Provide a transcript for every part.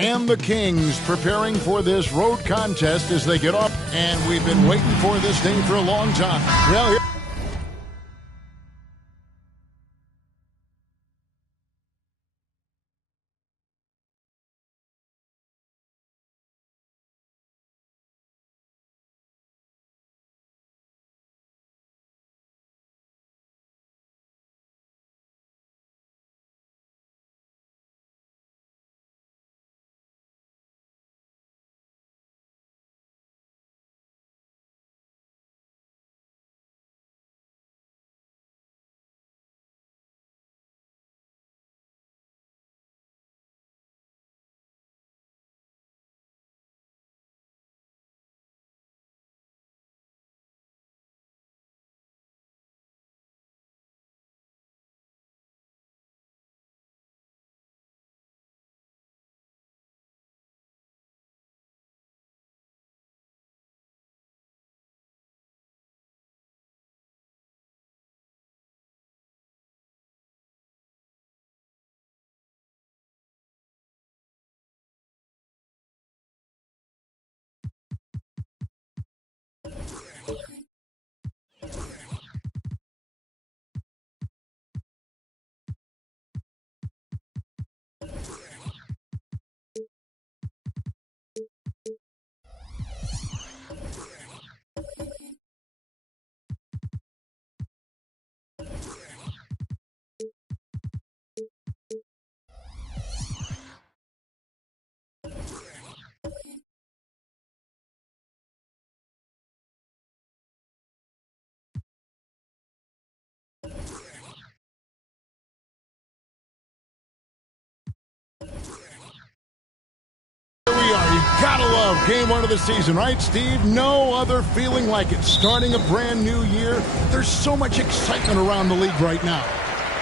And the Kings preparing for this road contest as they get up, and we've been waiting for this day for a long time. Well, we are. You gotta love game one of the season, right, Steve? No other feeling like it. Starting a brand new year, there's so much excitement around the league right now.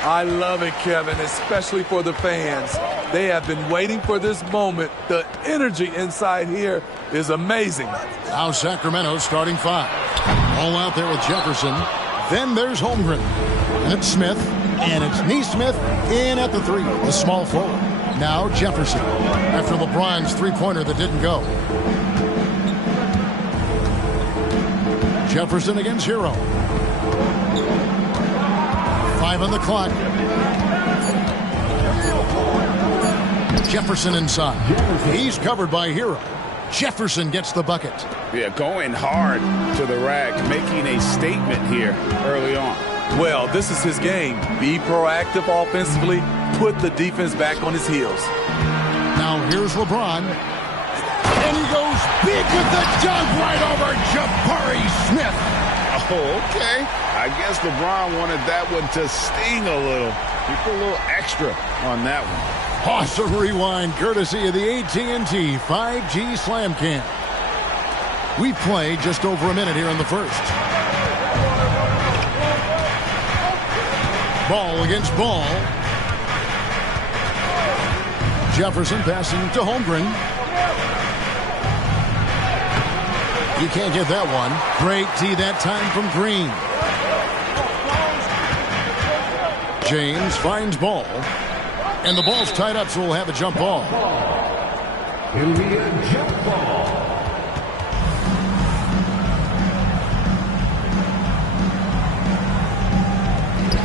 I love it, Kevin, especially for the fans. They have been waiting for this moment. The energy inside here is amazing. Now Sacramento starting five. All out there with Jefferson. Then there's Holmgren. And it's Smith. And it's Neesmith in at the three, the small forward. Now Jefferson, after LeBron's three-pointer that didn't go. Jefferson against Hero. 5 on the clock. Jefferson inside. He's covered by Hero. Jefferson gets the bucket. Yeah, going hard to the rack, making a statement here early on. Well, this is his game. Be proactive offensively, put the defense back on his heels. Now here's LeBron. And he goes big with the dunk right over Jabari Smith. Oh, okay. I guess LeBron wanted that one to sting a little. He put a little extra on that one. Awesome rewind courtesy of the AT&T 5G Slam Cam. We play just over a minute here in the first. Ball against ball. Jefferson passing to Holmgren. He can't get that one. Great D that time from Green. James finds ball. And the ball's tied up, so we'll have a jump ball. It'll be a jump ball.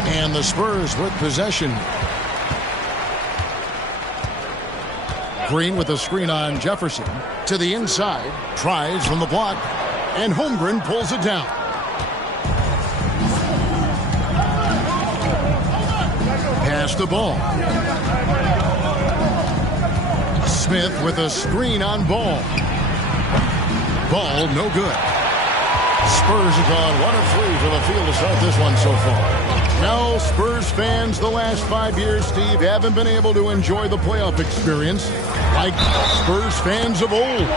And the Spurs with possession. Green with a screen on Jefferson. To the inside. Tries from the block. And Holmgren pulls it down. Pass the ball. Smith with a screen on ball. Ball no good. Spurs have gone 1 of 3 for the field to start this one so far. No, Spurs fans the last 5 years, Steve, haven't been able to enjoy the playoff experience like Spurs fans of old.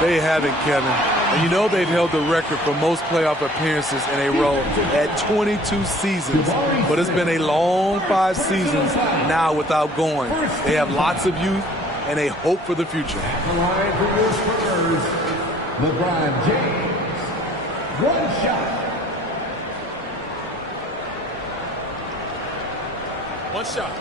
They haven't, Kevin. And you know they've held the record for most playoff appearances in a row at 22 seasons. But it's been a long 5 seasons now without going. They have lots of youth and a hope for the future. The line for your Spurs, LeBron James. 1 shot. 1 shot.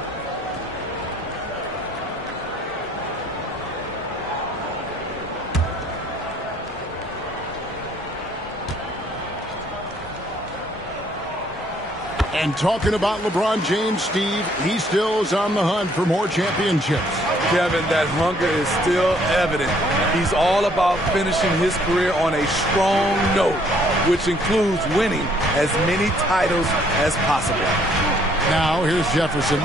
And talking about LeBron James, Steve, he still is on the hunt for more championships. Kevin, that hunger is still evident. He's all about finishing his career on a strong note, which includes winning as many titles as possible. Now, here's Jefferson.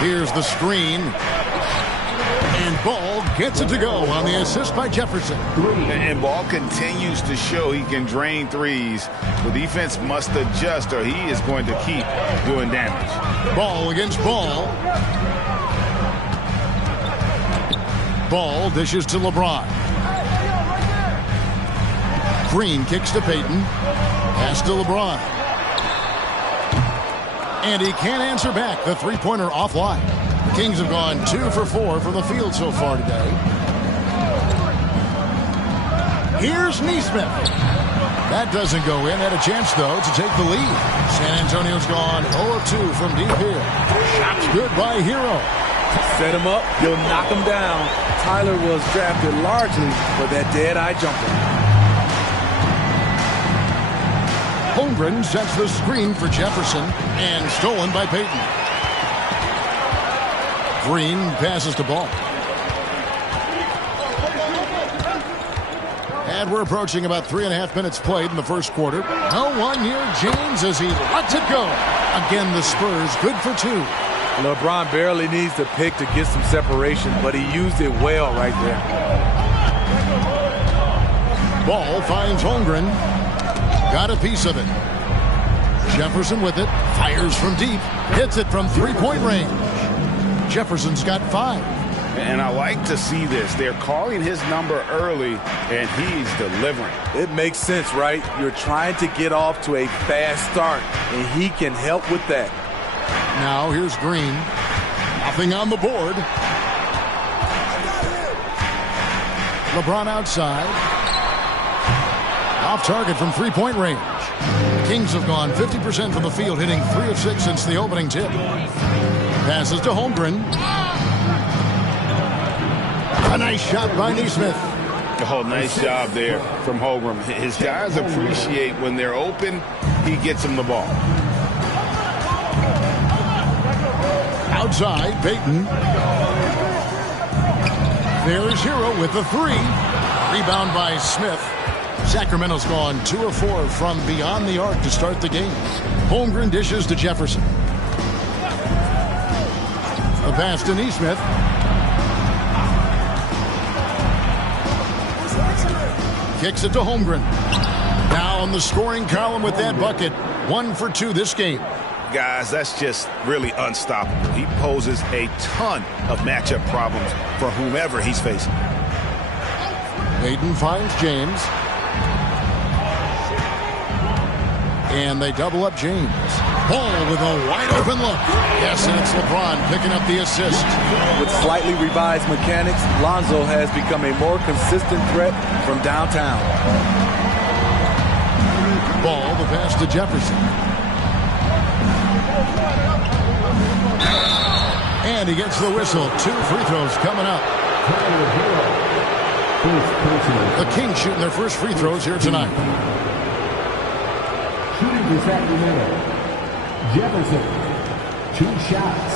Here's the screen. And Ball gets it to go on the assist by Jefferson. And Ball continues to show he can drain threes. The defense must adjust or he is going to keep doing damage. Ball against Ball. Ball dishes to LeBron. Green kicks to Payton. Pass to LeBron. And he can't answer back. The three-pointer offline. The Kings have gone 2 for 4 from the field so far today. Here's Neesmith. That doesn't go in. Had a chance, though, to take the lead. San Antonio's gone 0 of 2 from deep here. Shots good by Hero. Set him up, you'll knock him down. Tyler was drafted largely for that dead-eye jumper. Holmgren sets the screen for Jefferson and stolen by Payton. Green passes to Ball. And we're approaching about 3.5 minutes played in the first quarter. No one near James as he lets it go. Again, the Spurs good for 2. LeBron barely needs to pick to get some separation, but he used it well right there. Ball finds Holmgren. Got a piece of it. Jefferson with it. Fires from deep. Hits it from three-point range. Jefferson's got 5. And I like to see this. They're calling his number early, and he's delivering. It makes sense, right? You're trying to get off to a fast start, and he can help with that. Now here's Green. Nothing on the board. LeBron outside. Off target from three-point range. The Kings have gone 50% from the field, hitting 3 of 6 since the opening tip. Passes to Holmgren. A nice shot by Neesmith. Oh, nice job there from Holmgren. His guys appreciate when they're open, he gets them the ball. Outside, Payton. There's Hero with the 3. Rebound by Smith. Sacramento's gone 2 of 4 from beyond the arc to start the game. Holmgren dishes to Jefferson. The pass to Neesmith. Kicks it to Holmgren. Now on the scoring column with that bucket. 1 for 2 this game. Guys, that's just really unstoppable. He poses a ton of matchup problems for whomever he's facing. Payton finds James. And they double up James. Ball with a wide open look. Yes, and it's LeBron picking up the assist. With slightly revised mechanics, Lonzo has become a more consistent threat from downtown. Ball, the pass to Jefferson. And he gets the whistle. 2 free throws coming up. The Kings shooting their first free throws here tonight. Shooting for Sacramento. Jefferson, 2 shots.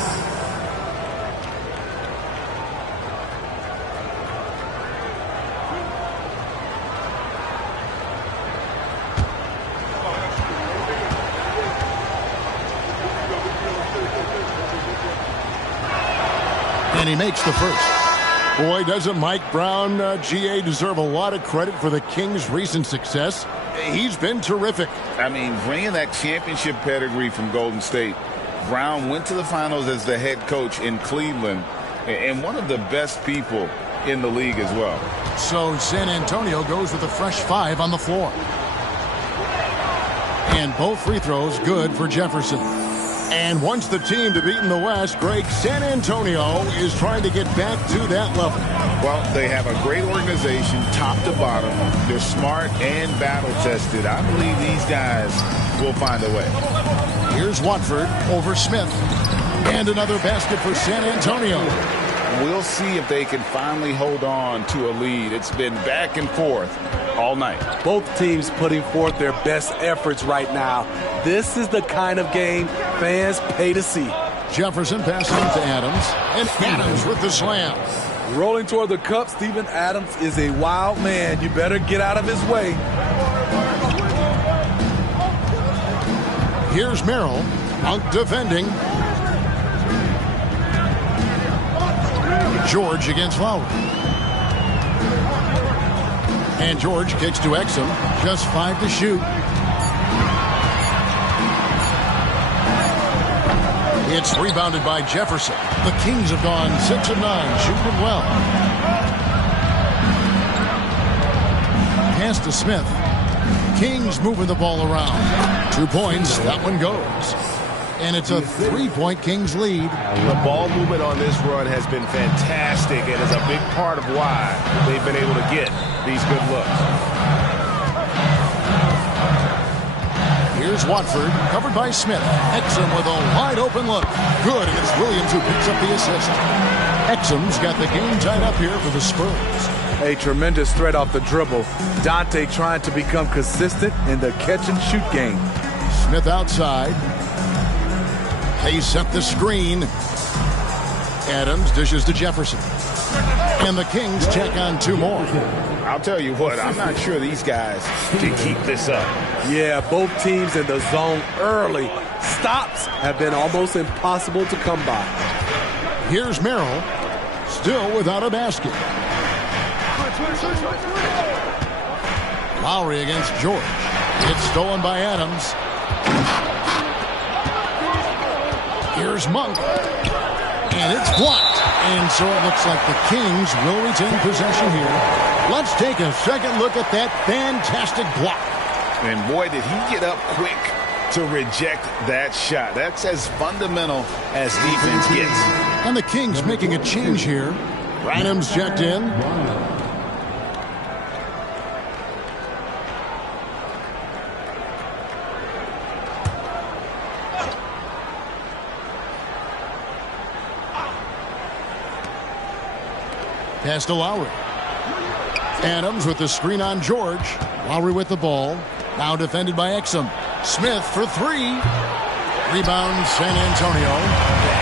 And he makes the first. Boy, doesn't Mike Brown, GA, deserve a lot of credit for the Kings' recent success? He's been terrific. I mean, bringing that championship pedigree from Golden State, Brown went to the finals as the head coach in Cleveland and one of the best people in the league as well. So San Antonio goes with a fresh 5 on the floor. And both free throws good for Jefferson. And once the team to beat in the West, Greg, San Antonio is trying to get back to that level. Well, they have a great organization, top to bottom. They're smart and battle-tested. I believe these guys will find a way. Here's Watford over Smith. And another basket for San Antonio. We'll see if they can finally hold on to a lead. It's been back and forth all night. Both teams putting forth their best efforts right now. This is the kind of game fans pay to see. Jefferson passing to Adams, and Adams with the slam. Rolling toward the cup, Steven Adams is a wild man. You better get out of his way. Here's Merrill, Monk defending. George against Lowry. And George kicks to Exum, just 5 to shoot. It's rebounded by Jefferson. The Kings have gone 6 of 9, shooting well. Pass to Smith. Kings moving the ball around. 2 points, that one goes. And it's a 3-point Kings lead. The ball movement on this run has been fantastic and is a big part of why they've been able to get these good looks. Here's Watford, covered by Smith. Exum with a wide open look. Good, and it's Williams who picks up the assist. Exum's got the game tied up here for the Spurs. A tremendous threat off the dribble. Dante trying to become consistent in the catch-and-shoot game. Smith outside. They set the screen. Adams dishes to Jefferson. And the Kings check on 2 more. I'll tell you what, I'm not sure these guys can keep this up. Yeah, both teams in the zone early. Stops have been almost impossible to come by. Here's Merrill, still without a basket. Lowry against George. It's stolen by Adams. Here's Monk. And it's blocked. And so it looks like the Kings will retain possession here. Let's take a second look at that fantastic block. And boy, did he get up quick to reject that shot. That's as fundamental as defense gets. And the Kings making a change here. Adams checked in. Pass to Lowry. Adams with the screen on George. Lowry with the ball. Now defended by Exum. Smith for 3. Rebound San Antonio.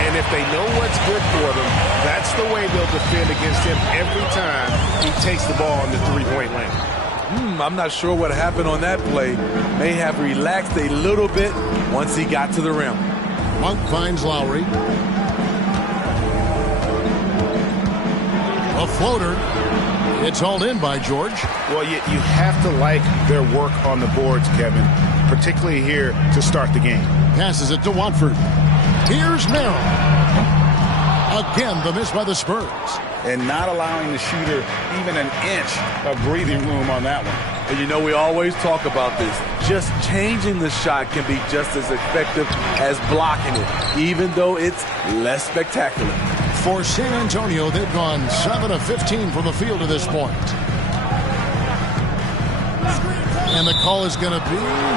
And if they know what's good for them, that's the way they'll defend against him every time he takes the ball in the 3-point lane. I'm not sure what happened on that play. May have relaxed a little bit once he got to the rim. Monk finds Lowry. A floater. It's hauled in by George. Well, you have to like their work on the boards, Kevin, particularly here to start the game. Passes it to Watford. Here's Merrill. Again, the miss by the Spurs. And not allowing the shooter even an inch of breathing room on that one. And you know, we always talk about this. Just changing the shot can be just as effective as blocking it, even though it's less spectacular. For San Antonio, they've gone 7 of 15 from the field to this point. And the call is going to be,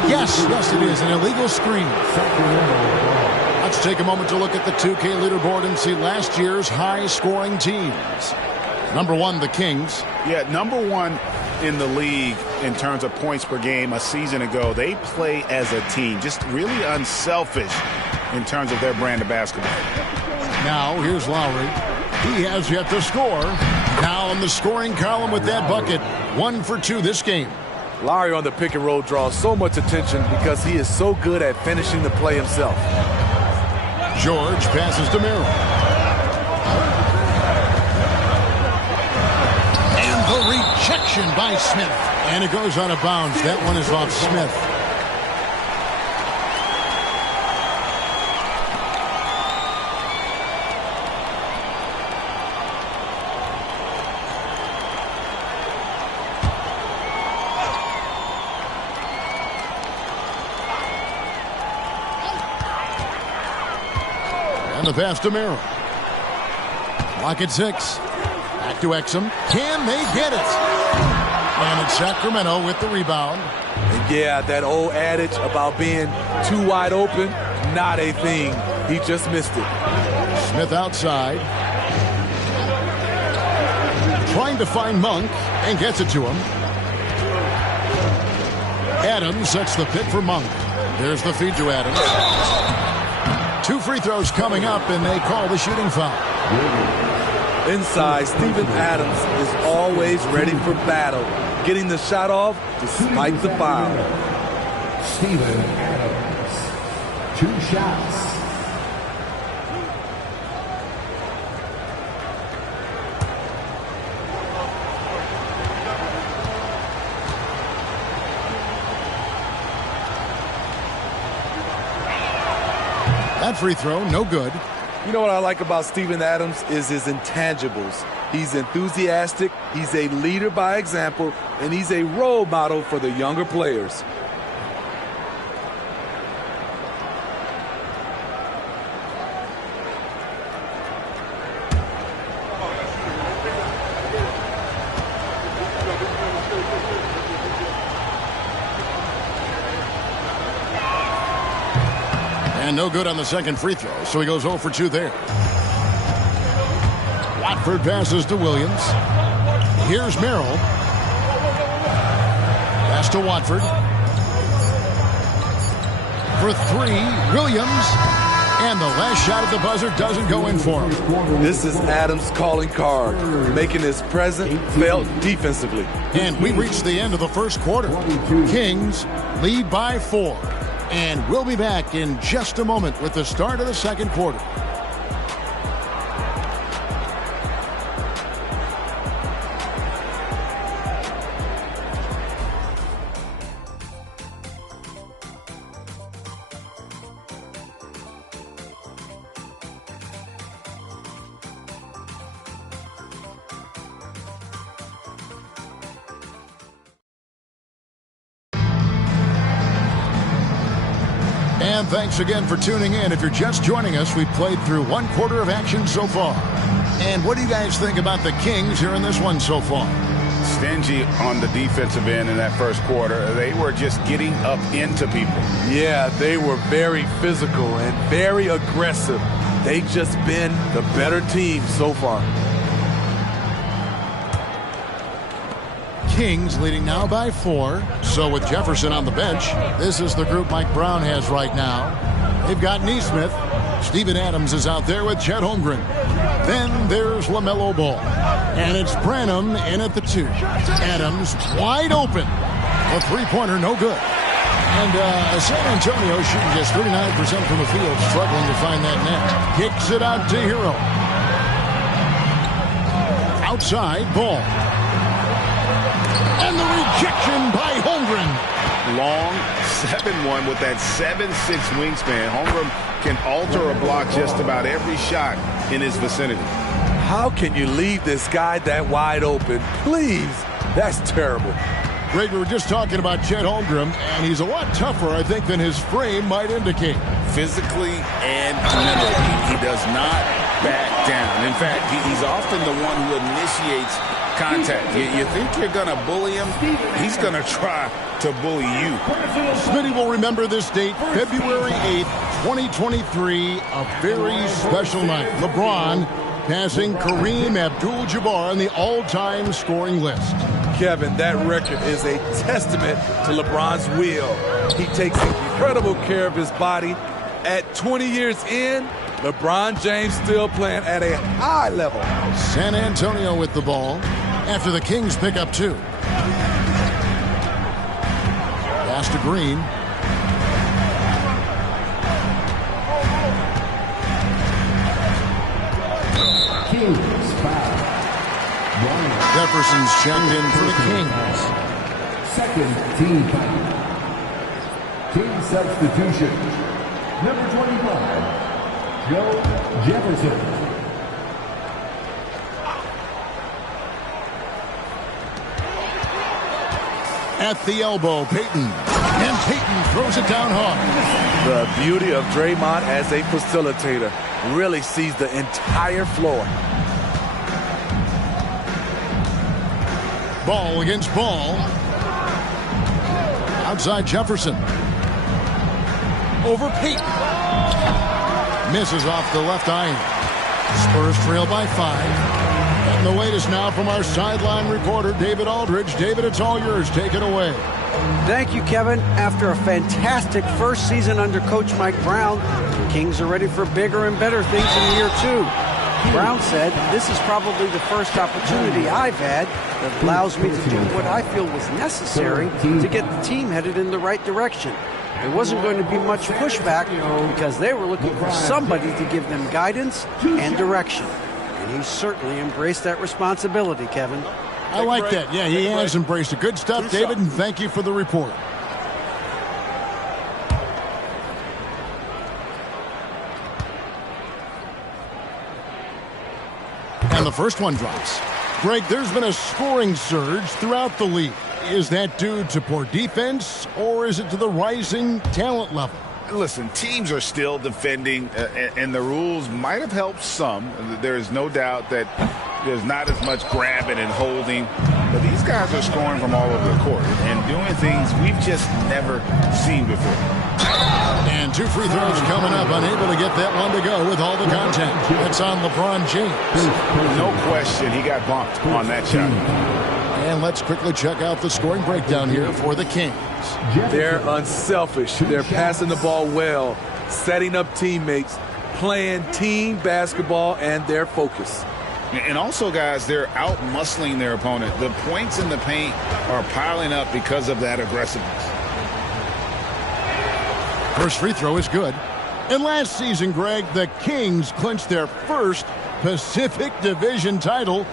yes, it is, an illegal screen. Let's take a moment to look at the 2K leaderboard and see last year's high-scoring teams. Number 1, the Kings. Yeah, number 1 in the league in terms of points per game a season ago. They play as a team, just really unselfish in terms of their brand of basketball. Now, here's Lowry. He has yet to score. Now in the scoring column with that bucket. 1 for 2 this game. Lowry on the pick and roll draws so much attention because he is so good at finishing the play himself. George passes to Merrill. And the rejection by Smith. And it goes out of bounds. That one is off Smith. The pass to Merrill. Lock at 6. Back to Exum. Can they get it? And it's Sacramento with the rebound. And yeah, that old adage about being too wide open, not a thing. He just missed it. Smith outside. trying to find Monk and gets it to him. Adams sets the pick for Monk. There's the feed to Adams. 2 free throws coming up, and they call the shooting foul. Inside, Steven Adams is always ready for battle, getting the shot off despite the foul. Steven Adams, 2 shots. That free throw, no good. You know what I like about Steven Adams is his intangibles. He's enthusiastic, he's a leader by example, and he's a role model for the younger players. And no good on the second free throw, so he goes 0 for 2 there. Watford passes to Williams. Here's Merrill. Pass to Watford. For 3, Williams. And the last shot at the buzzer doesn't go in for him. This is Adams' calling card, making his presence felt defensively. And we reached the end of the first quarter. Kings lead by 4. And we'll be back in just a moment with the start of the second quarter. And thanks again for tuning in. If you're just joining us, we've played through 1 quarter of action so far. And what do you guys think about the Kings here in this one so far? Stingy on the defensive end in that first quarter. They were just getting up into people. Yeah, they were very physical and very aggressive. They've just been the better team so far. Kings leading now by 4. So with Jefferson on the bench, this is the group Mike Brown has right now. They've got Neesmith. Steven Adams is out there with Chet Holmgren. Then there's LaMelo Ball. And it's Branham in at the 2. Adams wide open. A three-pointer, no good. And San Antonio shooting just 39% from the field, struggling to find that net. Kicks it out to Hero. Outside, Ball. And the rejection by Holmgren. Long 7-1 with that 7'6" wingspan. Holmgren can alter a block just about every shot in his vicinity. How can you leave this guy that wide open? Please, that's terrible. Greg, we were just talking about Chet Holmgren, and he's a lot tougher, I think, than his frame might indicate. Physically and mentally, he does not back down. In fact, he's often the one who initiates contact. You think you're going to bully him? He's going to try to bully you. Smitty will remember this date, February 8th, 2023, a very special night. LeBron passing Kareem Abdul-Jabbar on the all-time scoring list. Kevin, that record is a testament to LeBron's will. He takes incredible care of his body. At 20 years in, LeBron James still playing at a high level. San Antonio with the ball after the Kings pick up 2. Pass to Green. Kings foul. Jefferson's checked in for the Kings. Second team foul. Team substitution. Number 25, Joe Jefferson. At the elbow, Payton. And Payton throws it down hard. The beauty of Draymond as a facilitator really sees the entire floor. Ball against Ball. Outside Jefferson. Over Payton. Misses off the left iron. Spurs trail by 5. And And the latest now from our sideline reporter, David Aldridge. David, it's all yours. Take it away. Thank you, Kevin. After a fantastic first season under Coach Mike Brown, the Kings are ready for bigger and better things in year 2. Brown said, "This is probably the first opportunity I've had that allows me to do what I feel was necessary to get the team headed in the right direction." There wasn't going to be much pushback because they were looking for somebody to give them guidance and direction. And he certainly embraced that responsibility, Kevin. I like that. Yeah, he has embraced it. Good stuff, David, and thank you for the report. And the first one drops. Greg, there's been a scoring surge throughout the league. Is that due to poor defense, or is it to the rising talent level? Listen, teams are still defending, and the rules might have helped some. There is no doubt that there's not as much grabbing and holding, but these guys are scoring from all over the court and doing things we've just never seen before. And 2 free throws coming up, unable to get that one to go with all the contact. That's on LeBron James. No question, he got bumped on that shot. And let's quickly check out the scoring breakdown here for the Kings. They're unselfish. They're passing the ball well, setting up teammates, playing team basketball, and their focus. And also, guys, they're out-muscling their opponent. The points in the paint are piling up because of that aggressiveness. First free throw is good. And last season, Greg, the Kings clinched their first Pacific Division title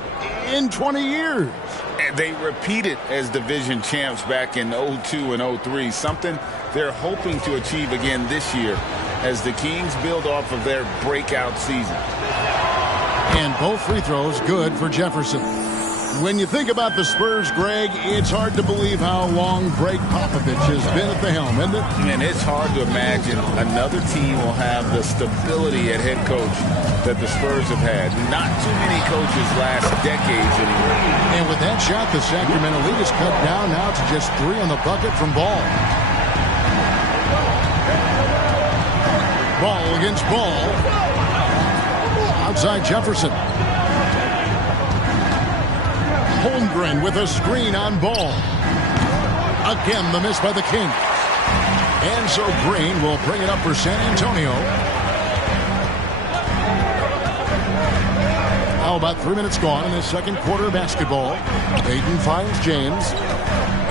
in 20 years. And they repeated as division champs back in 02 and 03, something they're hoping to achieve again this year as the Kings build off of their breakout season. And both free throws good for Jefferson. When you think about the Spurs, Greg, it's hard to believe how long Greg Popovich has been at the helm, isn't it? And it's hard to imagine another team will have the stability at head coach that the Spurs have had. Not too many coaches last decades anymore. And with that shot, the Sacramento lead is cut down now to just 3 on the bucket from Ball. Ball against Ball. Outside Jefferson. Holmgren with a screen on Ball. Again, the miss by the Kings. And so Green will bring it up for San Antonio. Now about 3 minutes gone in the second quarter of basketball. Payton finds James.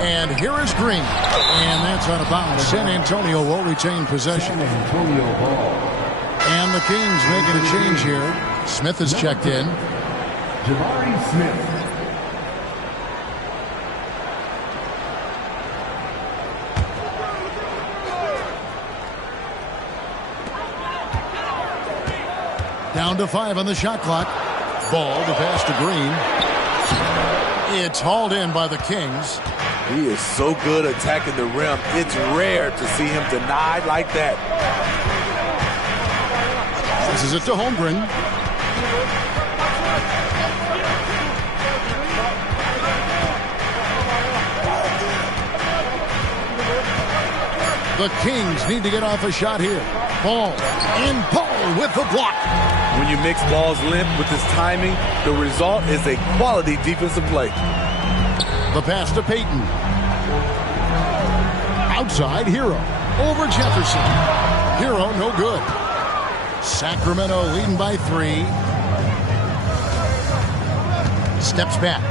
And here is Green. And that's out of bounds. San Antonio will retain possession. And the Kings making a change here. Smith is checked in. Jabari Smith. Down to 5 on the shot clock. Ball to pass to Green. It's hauled in by the Kings. He is so good attacking the rim. It's rare to see him denied like that. This is it to Holmgren. The Kings need to get off a shot here. Ball. And Ball with the block. When you mix Ball's length with his timing, the result is a quality defensive play. The pass to Payton. Outside, Hero. Over Jefferson. Hero, no good. Sacramento leading by 3. Steps back.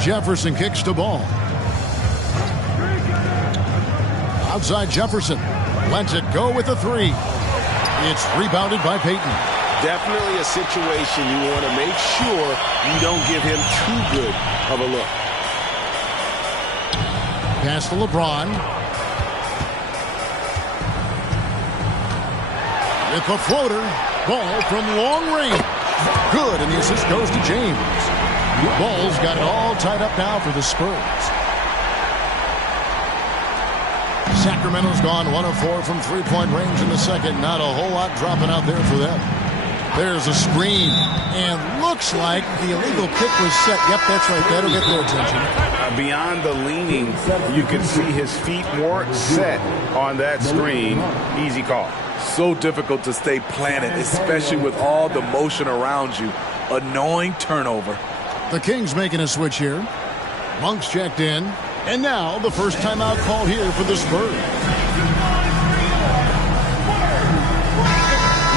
Jefferson kicks to Ball. Outside Jefferson. Lets it go with the 3. It's rebounded by Payton. Definitely a situation you want to make sure you don't give him too good of a look. Pass to LeBron. With the floater. Ball from long range. Good, and the assist goes to James. Ball's got it all tied up now for the Spurs. Sacramento's gone 1 of 4 from three-point range in the second. Not a whole lot dropping out there for them. There's a screen. And looks like the illegal kick was set. Yep, that's right. That'll get their attention. Beyond the leaning, you can see his feet weren't set on that screen. Easy call. So difficult to stay planted, especially with all the motion around you. annoying turnover. The Kings making a switch here. Monk's checked in. And now the first timeout called here for the Spurs.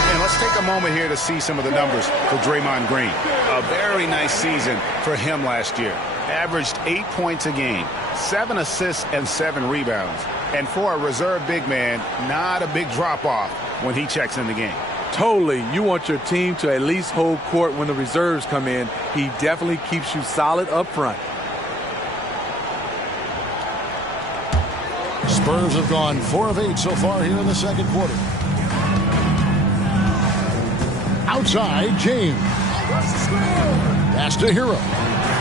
And let's take a moment here to see some of the numbers for Draymond Green. A very nice season for him last year. Averaged 8 points a game, 7 assists and 7 rebounds. And for a reserve big man, not a big drop-off when he checks in the game. Totally. You want your team to at least hold court when the reserves come in. He definitely keeps you solid up front. Spurs have gone 4 of 8 so far here in the second quarter. Outside, James. Pass to Hero.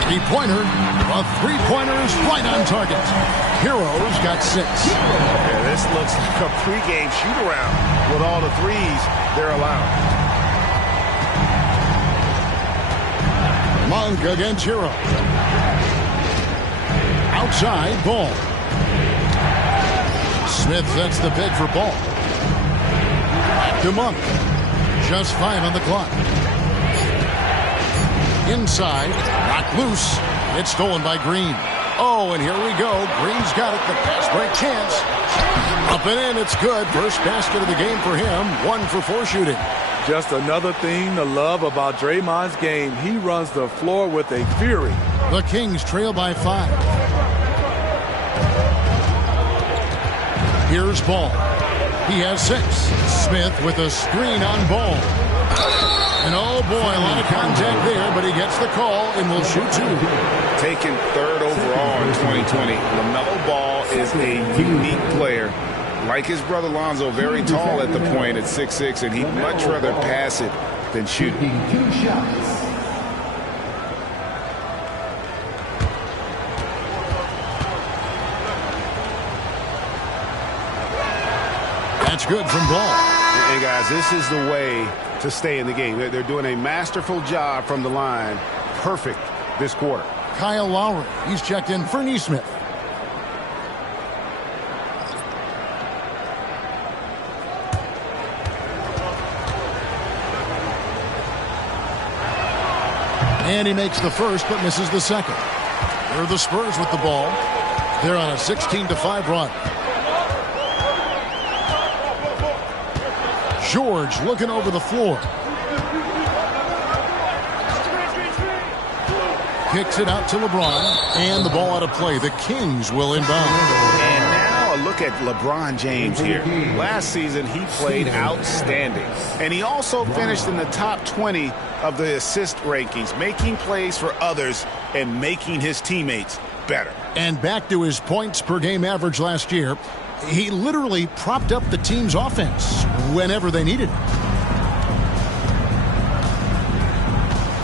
Three-pointer. A three-pointer's right on target. Hero's got 6. Yeah, this looks like a pregame shoot-around with all the threes they're allowed. Monk against Hero. Outside, Ball. Smith sets the pick for Ball. Back to Monk. Just 5 on the clock. Inside, knocked loose. It's stolen by Green. Oh, and here we go. Green's got it. The pass break chance. Up and in. It's good. First basket of the game for him. 1 for 4 shooting. Just another thing to love about Draymond's game. He runs the floor with a fury. The Kings trail by 5. Here's Ball. He has 6. Smith with a screen on Ball. And oh boy, a lot of contact there, but he gets the call and will shoot 2. Taken 3rd overall in 2020, LaMelo Ball is a unique player. Like his brother Lonzo, very tall at the point at 6'6", and he'd much rather pass it than shoot it. 2 shots. That's good from Ball. Hey guys, this is the way to stay in the game. They're doing a masterful job from the line. Perfect this quarter. Kyle Lowry. He's checked in for Neesmith. And he makes the first but misses the second. They're the Spurs with the ball. They're on a 16-5 run. George looking over the floor. Kicks it out to LeBron. And the ball out of play. The Kings will inbound. And now a look at LeBron James here. Last season, he played outstanding. And he also finished in the top 20 of the assist rankings, making plays for others and making his teammates better. And back to his points per game average last year. He literally propped up the team's offense whenever they needed it.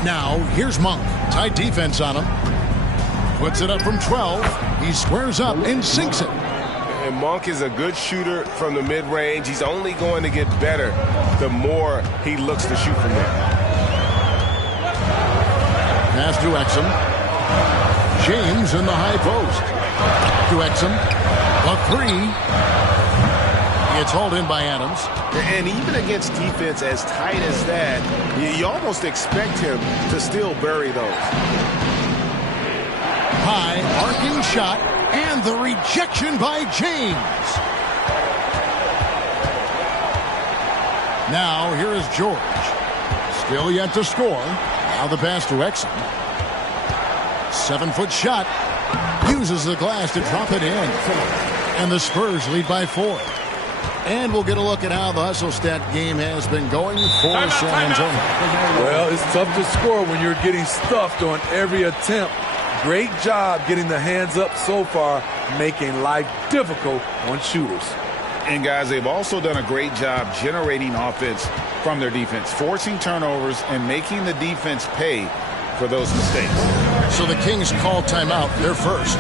Now, here's Monk. Tight defense on him. Puts it up from 12. He squares up and sinks it. And Monk is a good shooter from the mid-range. He's only going to get better the more he looks to shoot from there. Pass to Exum. James in the high post. To Exum. A 3. It's hauled in by Adams. And even against defense as tight as that, you almost expect him to still bury those. High arcing shot and the rejection by James. Now here is George. Still yet to score. Now the pass to Exum. 7-foot shot. Uses the glass to drop it in. And the Spurs lead by 4. And we'll get a look at how the hustle stat game has been going for San Antonio. Well, it's tough to score when you're getting stuffed on every attempt. Great job getting the hands up so far, making life difficult on shooters. And guys, they've also done a great job generating offense from their defense, forcing turnovers and making the defense pay for those mistakes. So the Kings call timeout. They're first.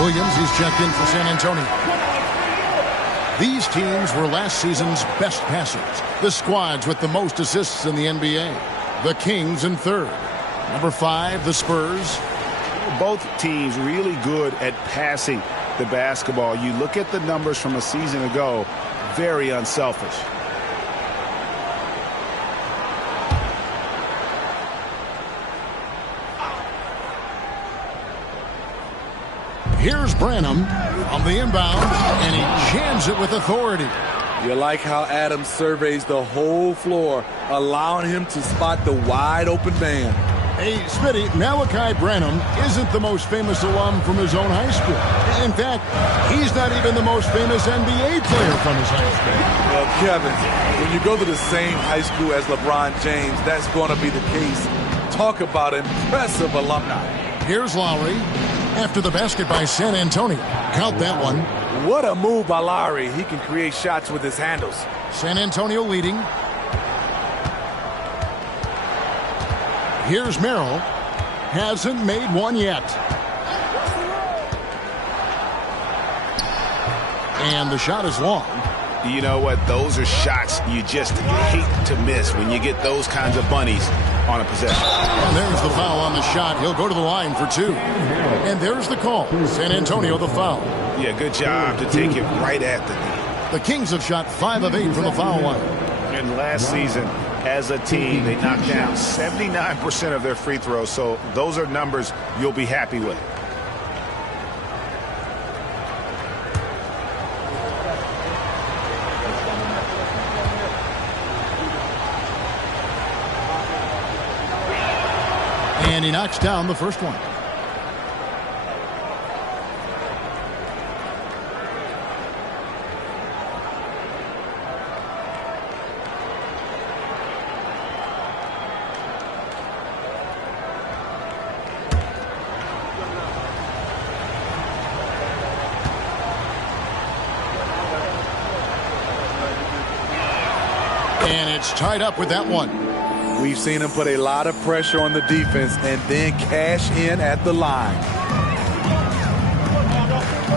Williams, he's checked in for San Antonio. These teams were last season's best passers. The squads with the most assists in the NBA. The Kings in 3rd. Number 5, the Spurs. Both teams really good at passing the basketball. You look at the numbers from a season ago, very unselfish. Here's Branham on the inbound, and he jams it with authority. You like how Adams surveys the whole floor, allowing him to spot the wide-open man. Hey, Smitty, Malachi Branham isn't the most famous alum from his own high school. In fact, he's not even the most famous NBA player from his high school. Well, Kevin, when you go to the same high school as LeBron James, that's going to be the case. Talk about impressive alumni. Here's Lowry after the basket by San Antonio. Count that one. What a move by Lowry. He can create shots with his handles. San Antonio leading. Here's Merrill. Hasn't made one yet. And the shot is long. You know what? Those are shots you just hate to miss when you get those kinds of bunnies on a possession. And there's the foul on the shot. He'll go to the line for two. And there's the call. San Antonio the foul. Yeah, good job to take it right at the knee. The Kings have shot 5 of 8 from the foul line. And last season, as a team, they knocked down 79% of their free throws, so those are numbers you'll be happy with. And he knocks down the first one. And it's tied up with that one. We've seen him put a lot of pressure on the defense and then cash in at the line.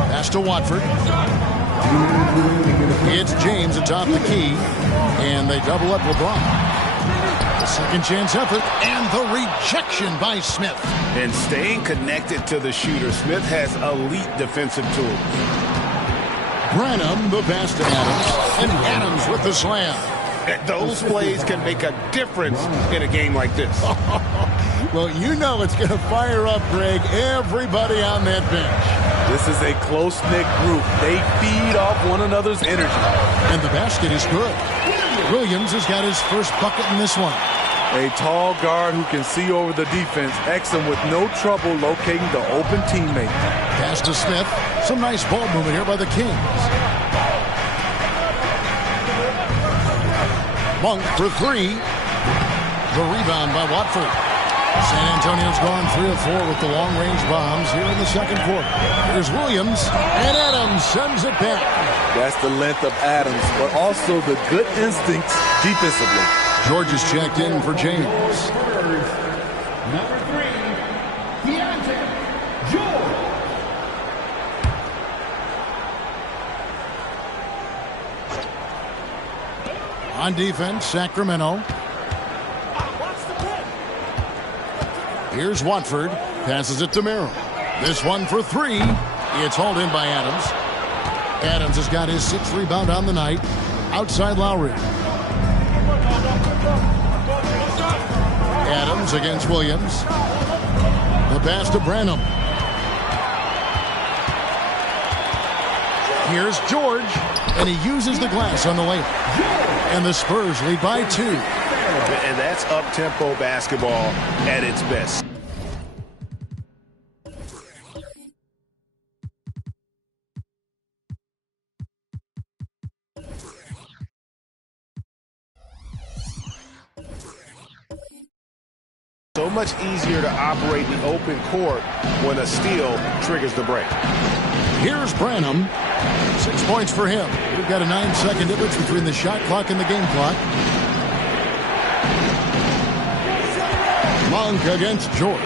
Pass to Watford. It's James atop the key. And they double up LeBron. The second chance effort. And the rejection by Smith. And staying connected to the shooter, Smith has elite defensive tools. Branham, the pass to Adams. And Adams with the slam. Those plays can make a difference in a game like this. Well, you know it's going to fire up, Greg, everybody on that bench. This is a close-knit group. They feed off one another's energy. And the basket is good. Williams has got his first bucket in this one. A tall guard who can see over the defense, Exum with no trouble locating the open teammate. Pass to Smith. Some nice ball movement here by the Kings. Monk for three. The rebound by Watford. San Antonio's gone 3 of 4 with the long-range bombs here in the second quarter. Here's Williams, and Adams sends it back. That's the length of Adams, but also the good instincts defensively. George is checked in for James. Number 3, George. On defense, Sacramento. Here's Watford. Passes it to Merrill. This one for 3. It's hauled in by Adams. Adams has got his 6th rebound on the night. Outside Lowry. Adams against Williams. The pass to Branham. Here's George. And he uses the glass on the layup. And the Spurs lead by 2. And that's up-tempo basketball at its best. So much easier to operate the open court when a steal triggers the break. Here's Branham. 6 points for him. We've got a 9-second difference between the shot clock and the game clock. Monk against George.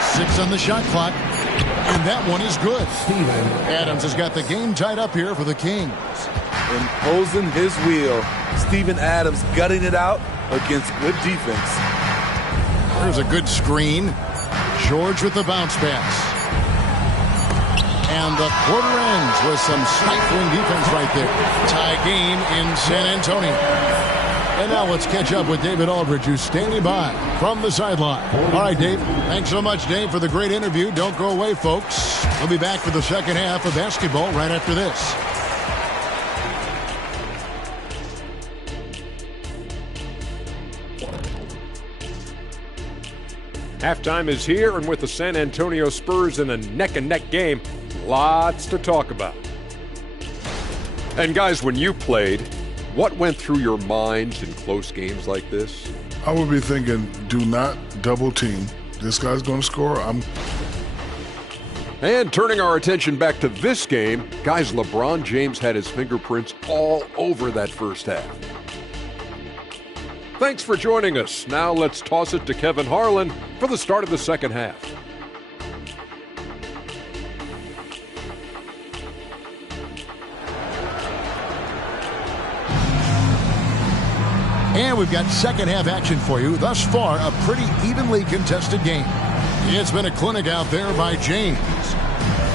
6 on the shot clock. And that one is good. Adams has got the game tied up here for the Kings. Imposing his will. Steven Adams gutting it out against good defense. There's a good screen. George with the bounce pass. And the quarter ends with some stifling defense right there. Tie game in San Antonio. And now let's catch up with David Aldridge, who's standing by from the sideline. All right, Dave. Thanks so much, Dave, for the great interview. Don't go away, folks. We'll be back for the second half of basketball right after this. Halftime is here, and with the San Antonio Spurs in a neck-and-neck game, lots to talk about. And guys, when you played, what went through your minds in close games like this? I would be thinking, do not double team. This guy's going to score. And turning our attention back to this game, guys, LeBron James had his fingerprints all over that first half. Thanks for joining us. Now let's toss it to Kevin Harlan for the start of the second half. And we've got second half action for you. Thus far, a pretty evenly contested game. It's been a clinic out there by James.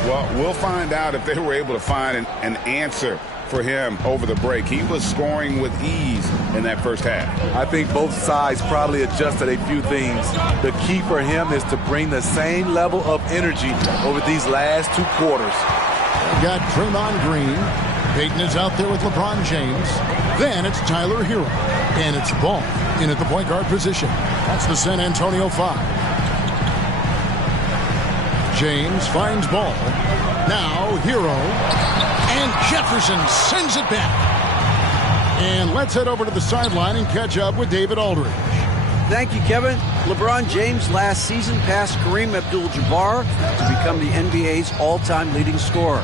Well, we'll find out if they were able to find an answer for him over the break. He was scoring with ease in that first half. I think both sides probably adjusted a few things. The key for him is to bring the same level of energy over these last two quarters. We've got Draymond Green. Peyton is out there with LeBron James. Then it's Tyler Hero. And it's Ball in at the point guard position. That's the San Antonio 5. James finds Ball. Now Hero. And Jefferson sends it back. And let's head over to the sideline and catch up with David Aldridge. Thank you, Kevin. LeBron James last season passed Kareem Abdul-Jabbar to become the NBA's all-time leading scorer.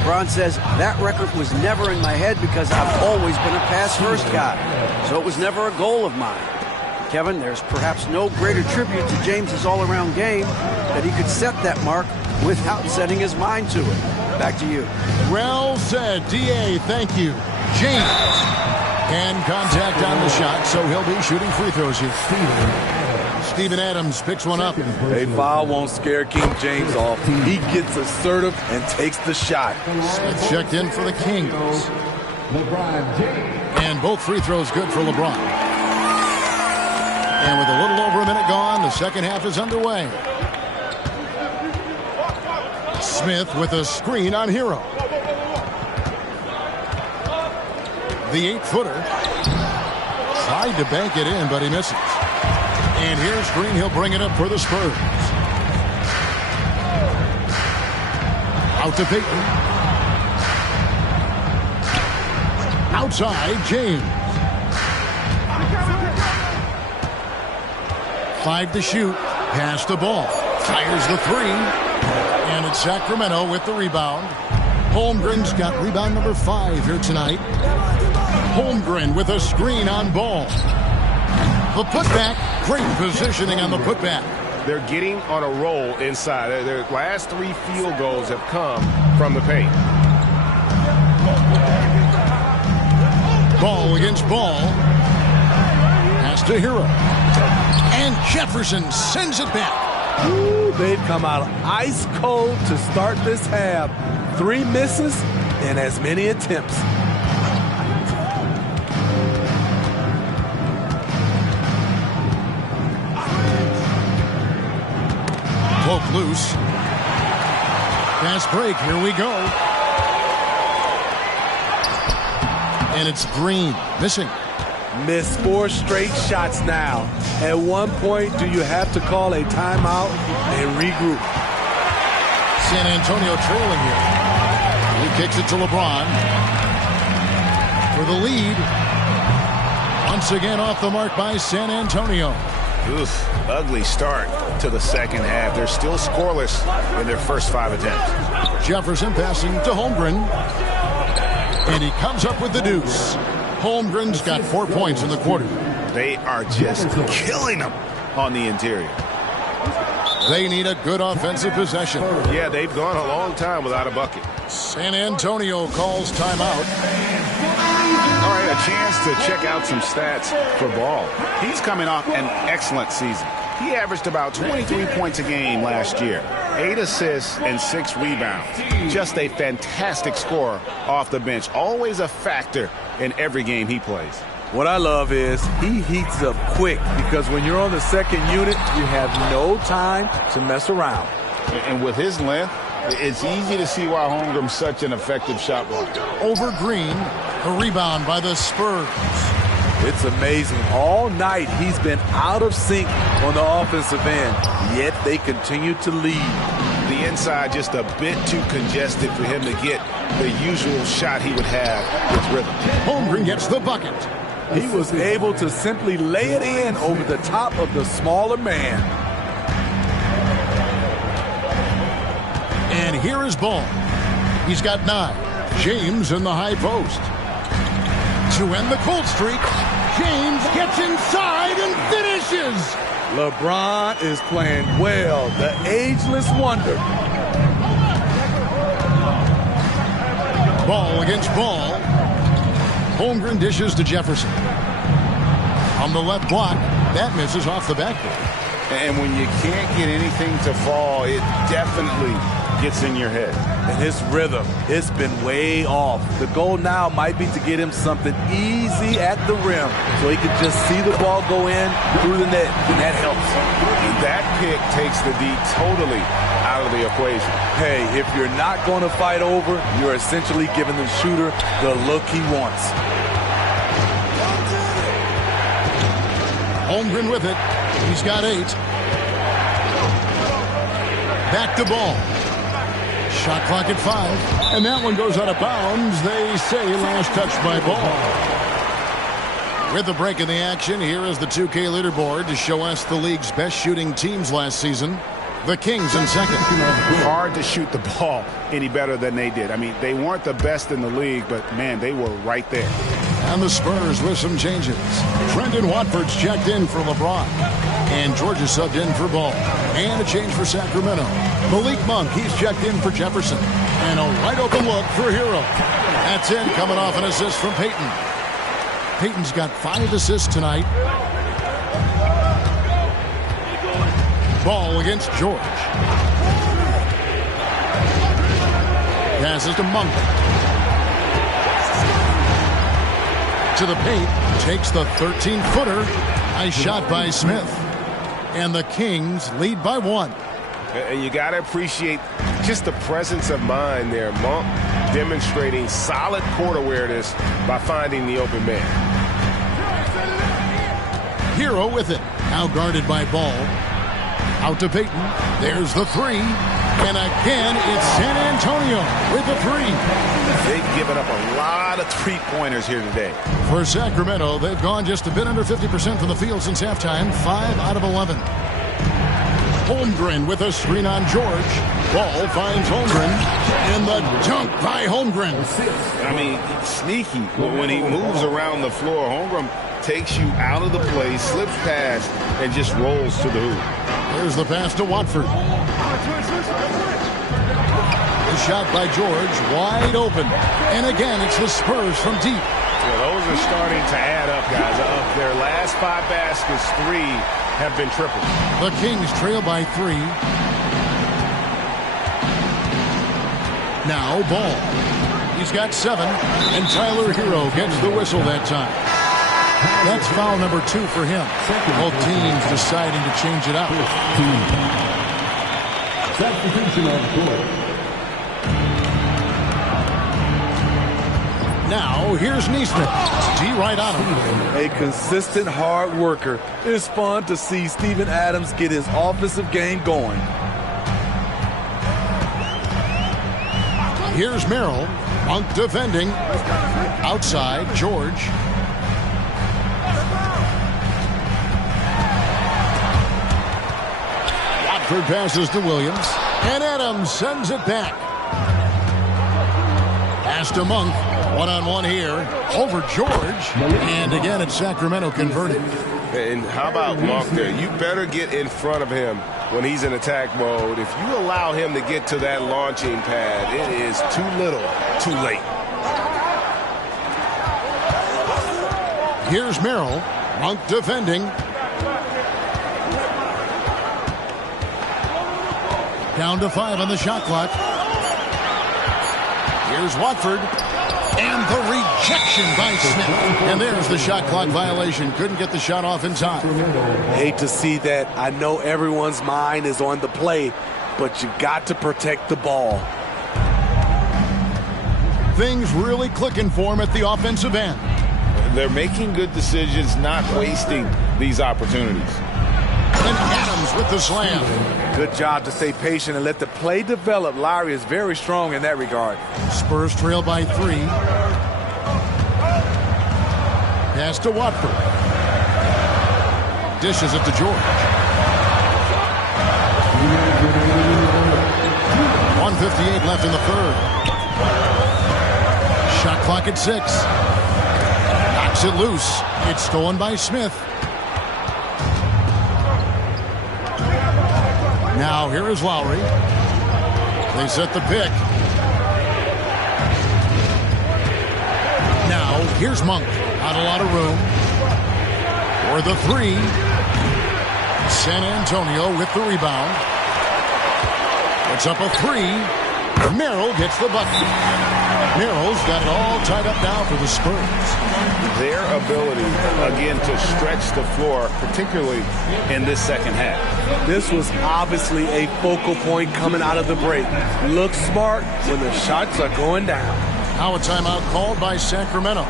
LeBron says, that record was never in my head because I've always been a pass-first guy, so it was never a goal of mine. Kevin, there's perhaps no greater tribute to James's all-around game that he could set that mark without setting his mind to it. Back to you. Well said, D.A. Thank you. James. And contact on the shot, so he'll be shooting free throws here. Steven Adams picks one up. A foul won't scare King James off. He gets assertive and takes the shot. Smith checked in for the Kings. And both free throws good for LeBron. And with a little over a minute gone, the second half is underway. Smith with a screen on Hero. The 8-footer tried to bank it in, but he misses. And here's Green. He'll bring it up for the Spurs. Out to Peyton. Outside, James. 5 to shoot. Pass the ball. Fires the 3. And it's Sacramento with the rebound. Holmgren's got rebound number 5 here tonight. Holmgren with a screen on Ball. The putback, great positioning on the putback. They're getting on a roll inside. Their last 3 field goals have come from the paint. Ball against Ball. Pass to Hero. And Jefferson sends it back. Ooh, they've come out ice cold to start this half. 3 misses and as many attempts. Poke loose. Fast break. Here we go. And it's Green missing. Missed 4 straight shots now. At one point, do you have to call a timeout and regroup? San Antonio trailing here. He kicks it to LeBron for the lead. Once again off the mark by San Antonio. Oof, ugly start to the second half. They're still scoreless in their first 5 attempts. Jefferson passing to Holmgren. And he comes up with the deuce. Holmgren's got 4 points in the quarter. They are just killing them on the interior. They need a good offensive possession. Yeah, they've gone a long time without a bucket. San Antonio calls timeout. All right, a chance to check out some stats for Ball. He's coming off an excellent season. He averaged about 23 points a game last year. 8 assists and 6 rebounds. Just a fantastic scorer off the bench. Always a factor in every game he plays. What I love is he heats up quick because when you're on the second unit, you have no time to mess around. And with his length, it's easy to see why Holmgren's such an effective shot blocker. Over Green, a rebound by the Spurs. It's amazing. All night he's been out of sync on the offensive end, yet they continue to lead. The inside just a bit too congested for him to get the usual shot he would have with rhythm. Holmgren gets the bucket. He was able to simply lay it in over the top of the smaller man. And here is Ball. He's got 9. James in the high post. To end the cold streak, James gets inside and finishes. LeBron is playing well, the ageless wonder. Ball against Ball. Holmgren dishes to Jefferson. On the left block, that misses off the backboard. And when you can't get anything to fall, it definitely gets in your head. And his rhythm, it's been way off. The goal now might be to get him something easy at the rim so he can just see the ball go in through the net, and that helps. That pick takes the D totally out of the equation. Hey, if you're not going to fight over, you're essentially giving the shooter the look he wants. Holmgren with it. He's got 8. Back to Ball. Shot clock at 5. And that one goes out of bounds. They say last touch by Ball. With the break in the action, here is the 2K leaderboard to show us the league's best shooting teams last season. The Kings in second. Hard to shoot the ball any better than they did. I mean, they weren't the best in the league, but, man, they were right there. And the Spurs with some changes. Brendan Watford's checked in for LeBron. And Georgia subbed in for Ball. And a change for Sacramento. Malik Monk, he's checked in for Jefferson. And a wide open look for Hero. That's it, coming off an assist from Peyton. Peyton's got 5 assists tonight. Ball against George. Passes to Monk. To the paint. Takes the 13-footer. Nice shot by Smith. And the Kings lead by 1. And you got to appreciate just the presence of mind there. Monk demonstrating solid court awareness by finding the open man. Hero with it. Now guarded by Ball. Out to Peyton. There's the 3. And again, it's San Antonio with the 3. They've given up a lot of three-pointers here today. For Sacramento, they've gone just a bit under 50% from the field since halftime. 5 out of 11. Holmgren with a screen on George. Ball finds Holmgren. And the dunk by Holmgren. I mean, sneaky. When he moves around the floor, Holmgren takes you out of the play, slips past, and just rolls to the hoop. There's the pass to Watford. The shot by George, wide open. And again, it's the Spurs from deep. Yeah, those are starting to add up, guys. Of their last 5 baskets, 3 have been triples. The Kings trail by 3. Now Ball. He's got 7. And Tyler Hero gets the whistle that time. That's foul number 2 for him. Both teams deciding to change it up. Substitution on the court. Now, here's Neesmith. D right on him. A consistent hard worker. It's fun to see Steven Adams get his offensive game going. Here's Merrill. Monk defending. Outside, George. Watford passes to Williams. And Adams sends it back. Pass to Monk. One-on-one here. Over George. And again, it's Sacramento converted. And how about Monk there? You better get in front of him when he's in attack mode. If you allow him to get to that launching pad, it is too little, too late. Here's Merrill. Monk defending. Down to 5 on the shot clock. Here's Watford. And the rejection by Smith. And there's the shot clock violation. Couldn't get the shot off in time. Hate to see that. I know everyone's mind is on the play, but you got to protect the ball. Things really clicking for him at the offensive end. They're making good decisions, not wasting these opportunities. And Adams with the slam. Good job to stay patient and let the play develop. Lowry is very strong in that regard. Spurs trail by 3. Pass to Watford. Dishes it to George. 1:58 left in the third. Shot clock at 6. Knocks it loose. It's stolen by Smith. Now here is Lowry. They set the pick. Now here's Monk. Not a lot of room. For the 3. San Antonio with the rebound. Puts up a 3. Merrill gets the bucket. Merrill's got it all tied up now for the Spurs. Their ability, again, to stretch the floor, particularly in this second half. This was obviously a focal point coming out of the break. Look smart when the shots are going down. Now a timeout called by Sacramento.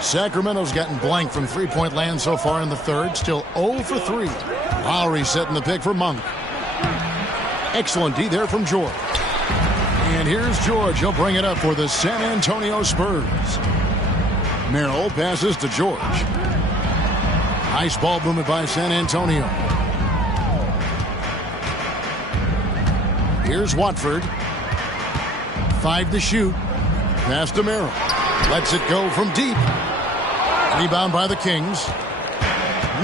Sacramento's gotten blank from three-point land so far in the third. Still 0 for 3. Lowry setting the pick for Monk. Excellent D there from George. And here's George. He'll bring it up for the San Antonio Spurs. Merrill passes to George. Nice ball movement by San Antonio. Here's Watford. 5 to shoot. Pass to Merrill. Lets it go from deep. Rebound by the Kings.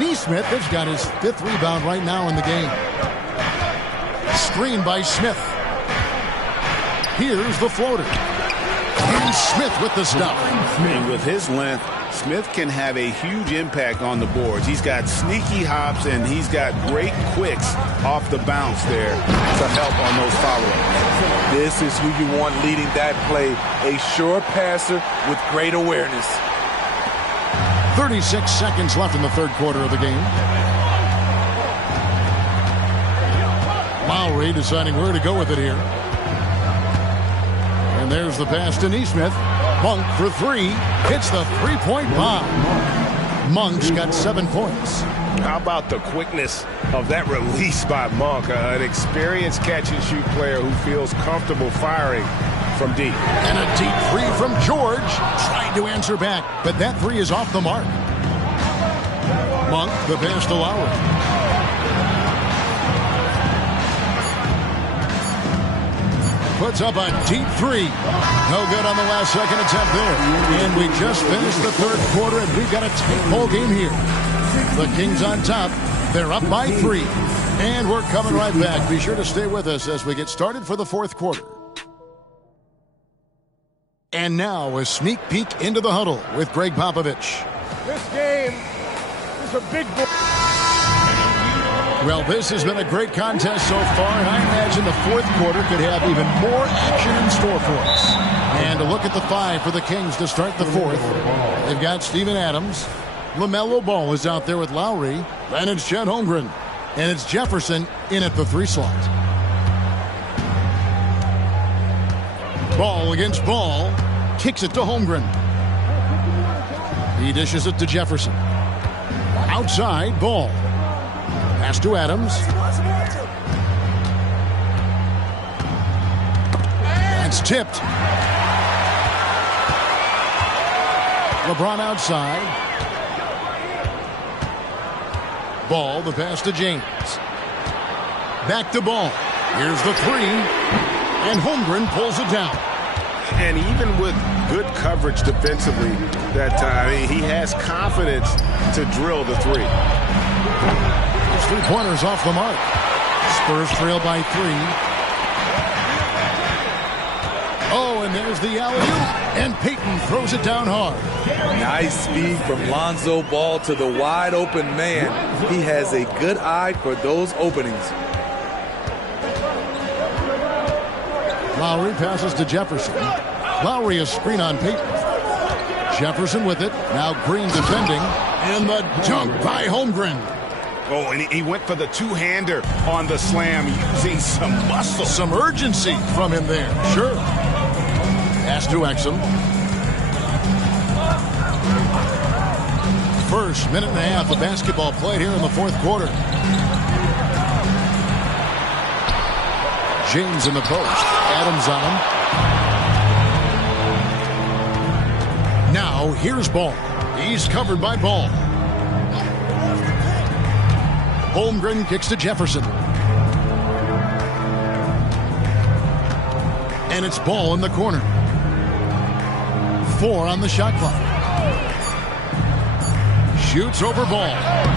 Neesmith has got his 5th rebound right now in the game. Screen by Smith. Here's the floater. And Smith with the stop. And with his length, Smith can have a huge impact on the boards. He's got sneaky hops, and he's got great quicks off the bounce there to help on those follow-ups. This is who you want leading that play. A sure passer with great awareness. 36 seconds left in the third quarter of the game. Lowry deciding where to go with it here. And there's the pass to Neesmith. Monk for 3. Hits the three-point bomb. Monk's got 7 points. How about the quickness of that release by Monk? An experienced catch-and-shoot player who feels comfortable firing from deep. And a deep 3 from George. Tried to answer back, but that 3 is off the mark. Monk, the pass to Lowry. Puts up a deep 3. No good on the last second attempt there. And we just finished the third quarter, and we've got a tight ball game here. The Kings on top. They're up by 3. And we're coming right back. Be sure to stay with us as we get started for the fourth quarter. And now a sneak peek into the huddle with Greg Popovich. This game is a big boy. Well, this has been a great contest so far, and I imagine the fourth quarter could have even more action in store for us. And a look at the 5 for the Kings to start the fourth. They've got Steven Adams. LaMelo Ball is out there with Lowry. Then it's Chet Holmgren. And it's Jefferson in at the 3 slot. Ball against Ball. Kicks it to Holmgren. He dishes it to Jefferson. Outside, Ball. Pass to Adams. That's tipped. LeBron outside. Ball, the pass to James. Back to Ball. Here's the three. And Holmgren pulls it down. And even with good coverage defensively that time, he has confidence to drill the three. His three-pointers off the mark. Spurs trail by 3. Oh, and there's the alley-oop. And Payton throws it down hard. Nice speed from Lonzo Ball to the wide-open man. He has a good eye for those openings. Lowry passes to Jefferson. Lowry a screen on Payton. Jefferson with it. Now Green defending. And the dunk by Holmgren. Oh, and he went for the two-hander on the slam, using some muscle. Some urgency from him there. Sure. Pass to Exum. First minute and a half of basketball played here in the fourth quarter. James in the post. Adams on him. Now here's Ball. He's covered by Ball. Holmgren kicks to Jefferson. And it's Ball in the corner. 4 on the shot clock. Shoots over Ball.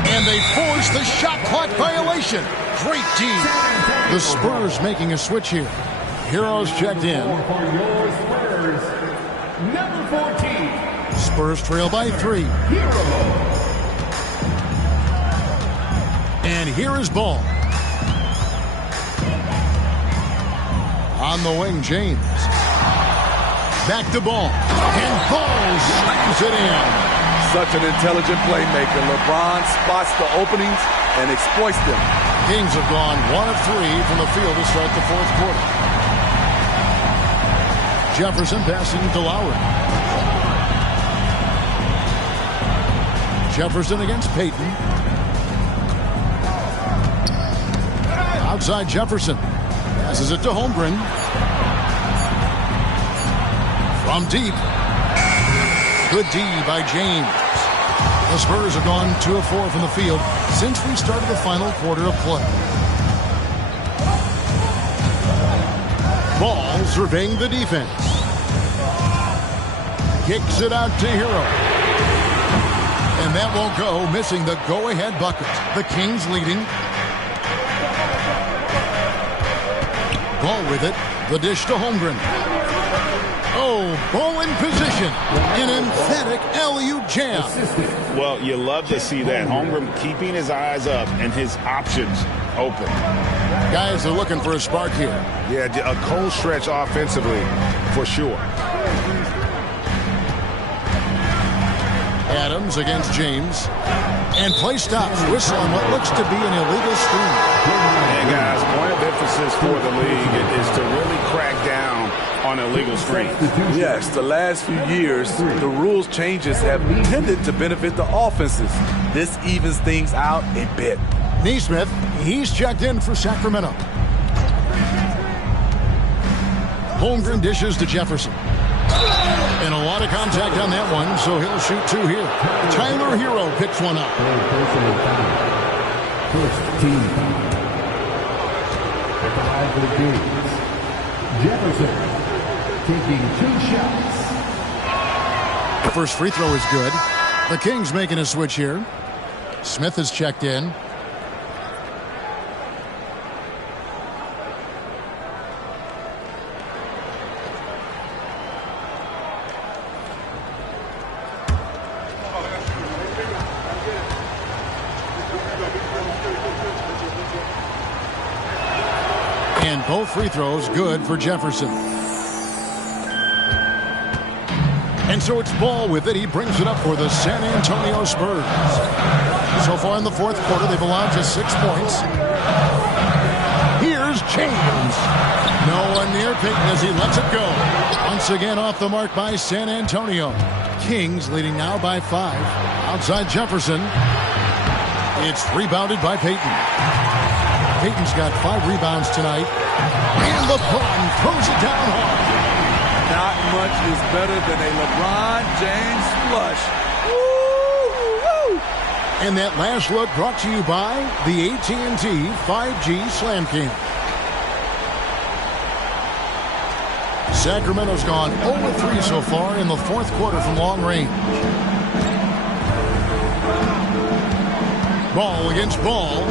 And they force the shot clock violation. Great D. The Spurs making a switch here. Heroes checked in. For your Spurs, number 14. Spurs trail by 3. And here is Ball. On the wing, James. Back to Ball. And Ball slams it in. Such an intelligent playmaker. LeBron spots the openings and exploits them. Kings have gone 1 of 3 from the field to start the fourth quarter. Jefferson passing to Lowry. Jefferson against Payton. Outside Jefferson. Passes it to Holmgren. From deep. Good D by James. The Spurs have gone 2 of 4 from the field since we started the final quarter of play. Ball surveying the defense. Kicks it out to Hero. And that won't go, missing the go-ahead bucket. The Kings leading. Ball with it. The dish to Holmgren. Oh, Ball in position. An emphatic alley-oop jam. Well, you love to see that. Holmgren keeping his eyes up and his options open. Guys are looking for a spark here. Yeah, a cold stretch offensively for sure. Adams against James. And play stops. Whistle on what looks to be an illegal screen. And guys, point of emphasis for the league is to really crack down on illegal screens. Yes, the last few years, the rules changes have tended to benefit the offenses. This evens things out a bit. Neesmith, he's checked in for Sacramento. Holmgren dishes to Jefferson. And a lot of contact on that one, so he'll shoot 2 here. Tyler Hero picks one up. First team foul. For the Kings. Jefferson taking 2 shots. The first free throw is good. The Kings making a switch here. Smith is checked in. And both free throws good for Jefferson. And so it's Ball with it. He brings it up for the San Antonio Spurs. So far in the fourth quarter, they've allowed just 6 points. Here's James. No one near Payton as he lets it go. Once again off the mark by San Antonio. Kings leading now by 5. Outside Jefferson. It's rebounded by Payton. Payton's got 5 rebounds tonight. And LeBron throws it down hard. Not much is better than a LeBron James flush. Woo, woo. And that last look brought to you by the AT&T 5G Slam Cam. Sacramento's gone 0-3 so far in the fourth quarter from long range. Ball against Ball.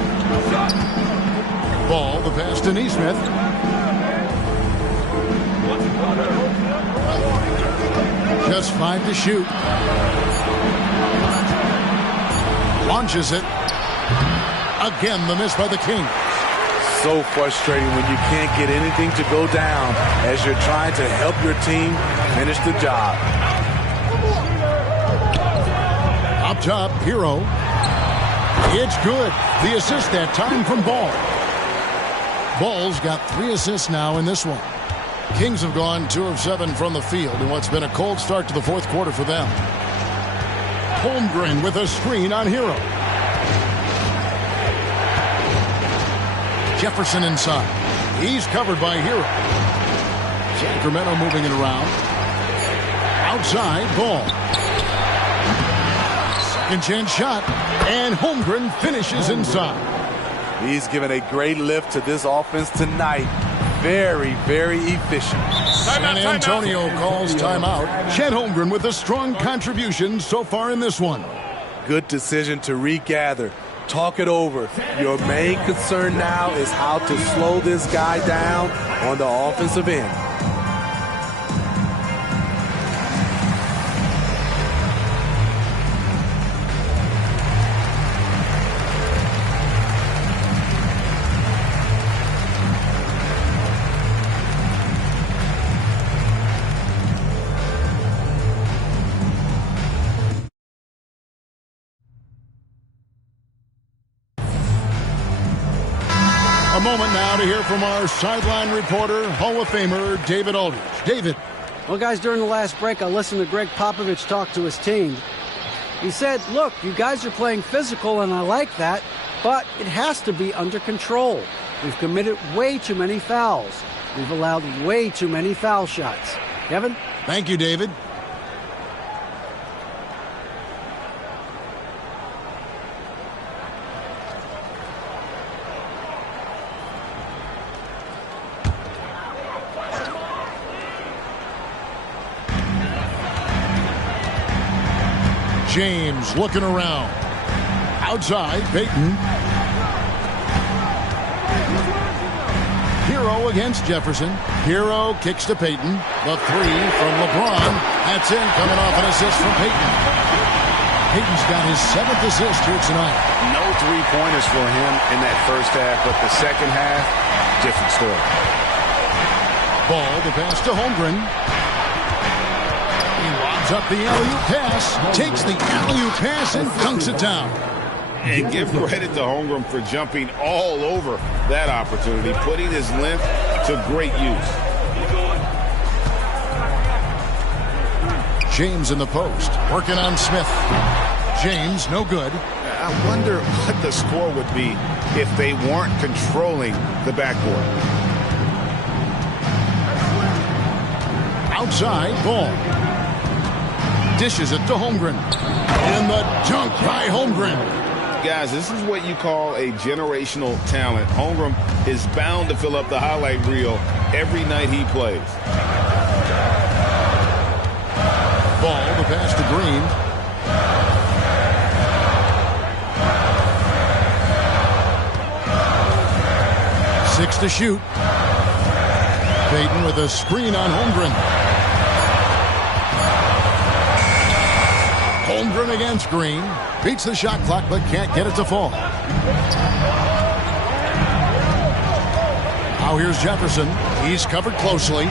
Ball, the pass to Neesmith. Just 5 to shoot. Launches it. Again, the miss by the Kings. So frustrating when you can't get anything to go down as you're trying to help your team finish the job. Up top, Hero. It's good. The assist that time from Ball. Ball's got 3 assists now in this one. Kings have gone 2 of 7 from the field in what's been a cold start to the fourth quarter for them. Holmgren with a screen on Hero. Jefferson inside. He's covered by Hero. Sacramento moving it around. Outside, Ball. Second chance shot. And Holmgren finishes inside. He's given a great lift to this offense tonight. Very, very efficient. San Antonio calls timeout. Chet Holmgren with a strong contribution so far in this one. Good decision to regather. Talk it over. Your main concern now is how to slow this guy down on the offensive end. A moment now to hear from our sideline reporter, Hall of Famer David Aldridge. David. Well, guys, during the last break, I listened to Greg Popovich talk to his team. He said, look, you guys are playing physical, and I like that, but it has to be under control. We've committed way too many fouls. We've allowed way too many foul shots. Kevin? Thank you, David. James looking around. Outside, Payton. Hero against Jefferson. Hero kicks to Payton. The 3 from LeBron. That's in, coming off an assist from Payton. Payton's got his 7th assist here tonight. No 3-pointers for him in that first half, but the second half, different story. Ball, the pass to Holmgren. Up the alley-oop pass, takes the alley-oop pass and dunks it down. And give credit to Holmgren for jumping all over that opportunity, putting his length to great use. James in the post, working on Smith. James, no good. I wonder what the score would be if they weren't controlling the backboard. Outside, Ball. Dishes it to Holmgren. And the dunk by Holmgren. Guys, this is what you call a generational talent. Holmgren is bound to fill up the highlight reel every night he plays. Ball, the pass to Green. 6 to shoot. Payton with a screen on Holmgren. Holmgren against Green. Beats the shot clock, but can't get it to fall. Now here's Jefferson. He's covered closely.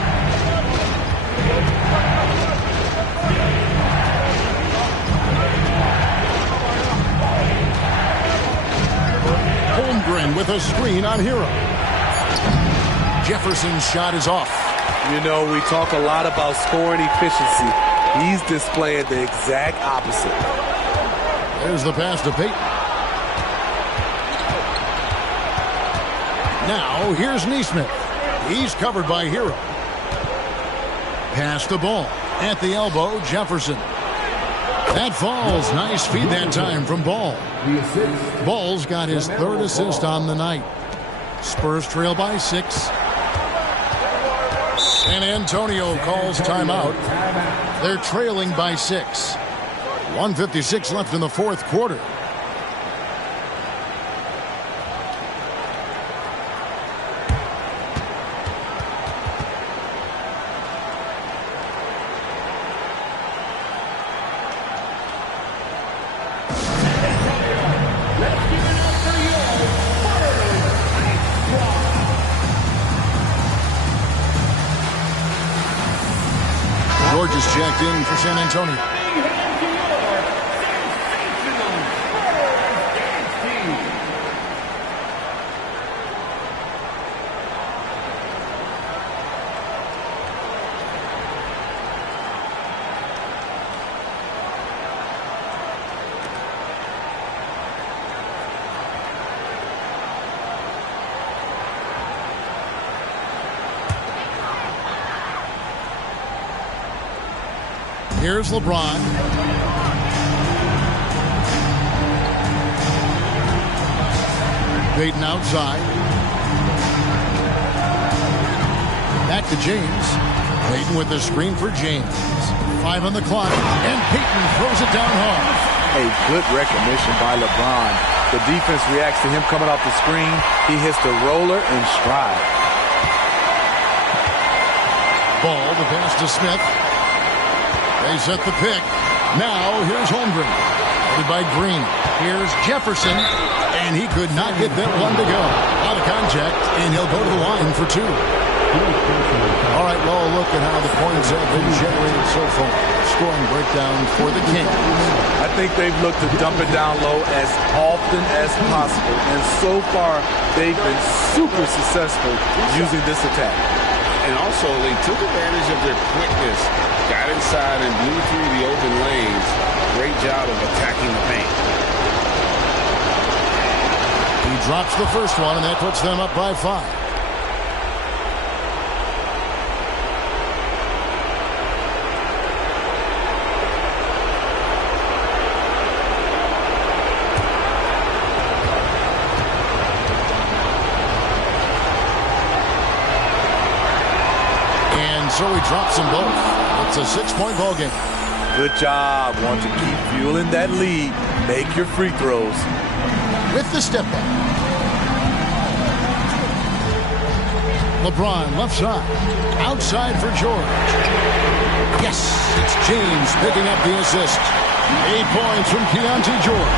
Holmgren with a screen on Hero. Jefferson's shot is off. You know, we talk a lot about scoring efficiency. He's displaying the exact opposite. There's the pass to Payton. Now, here's Neesmith. He's covered by Hero. Pass the ball. At the elbow, Jefferson. That falls. Nice feed that time from Ball. Ball's got his third assist on the night. Spurs trail by 6. San Antonio calls timeout. They're trailing by 6. 1:56 left in the fourth quarter. George is checked in for San Antonio. Here's LeBron. Payton outside. Back to James. Payton with the screen for James. 5 on the clock. And Payton throws it down hard. A good recognition by LeBron. The defense reacts to him coming off the screen. He hits the roller in stride. Ball, the pass to Smith. They set the pick. Now here's Holmgren. Headed by Green. Here's Jefferson. And he could not get that one to go. Out of contact, and he'll go to the line for 2. All right, well, look at how the points have been generated so far. Scoring breakdown for the Kings. I think they've looked to dump it down low as often as possible. And so far, they've been super successful using this attack. And also, they took advantage of their quickness. Got inside and blew through the open lanes. Great job of attacking the paint. He drops the first one, and that puts them up by 5. So he drops them both. It's a 6-point ball game. Good job. Want to keep fueling that lead. Make your free throws. With the step back. LeBron left side. Outside for George. Yes, it's James picking up the assist. 8 points from Keontae George.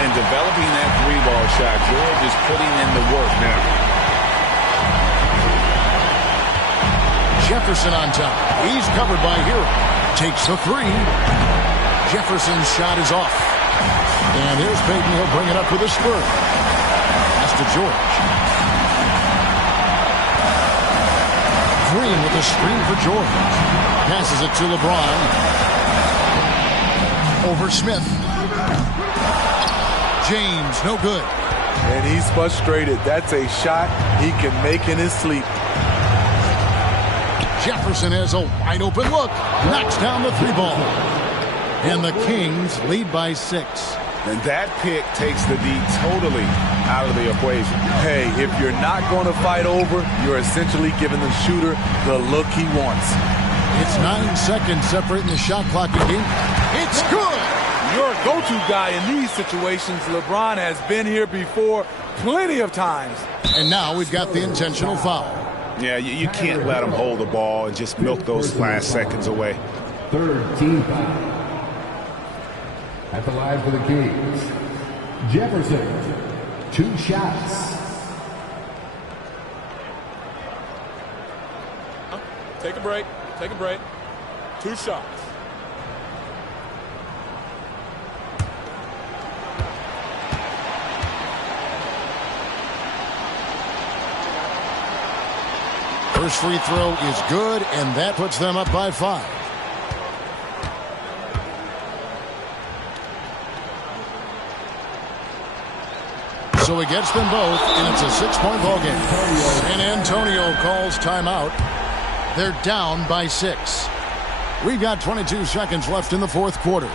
And developing that 3-ball shot, George is putting in the work now. Jefferson on top. He's covered by Hero. Takes the 3. Jefferson's shot is off. And here's Payton. He'll bring it up for the Spurs. Pass to George. Green with the screen for George. Passes it to LeBron. Over Smith. James, no good. And he's frustrated. That's a shot he can make in his sleep. Jefferson has a wide open look. Knocks down the 3-ball. And the Kings lead by 6. And that pick takes the D totally out of the equation. Hey, if you're not going to fight over, you're essentially giving the shooter the look he wants. It's 9 seconds separating the shot clock again. It's good! Your go-to guy in these situations, LeBron, has been here before plenty of times. And now we've got the intentional foul. Yeah, you can't let them hold the ball and just milk those last seconds away. Third team foul. At the line for the Kings, Jefferson, 2 shots. Take a break. Take a break. 2 shots. First free throw is good, and that puts them up by 5. So he gets them both, and it's a 6-point ball game. San Antonio calls timeout. They're down by 6. We've got 22 seconds left in the fourth quarter.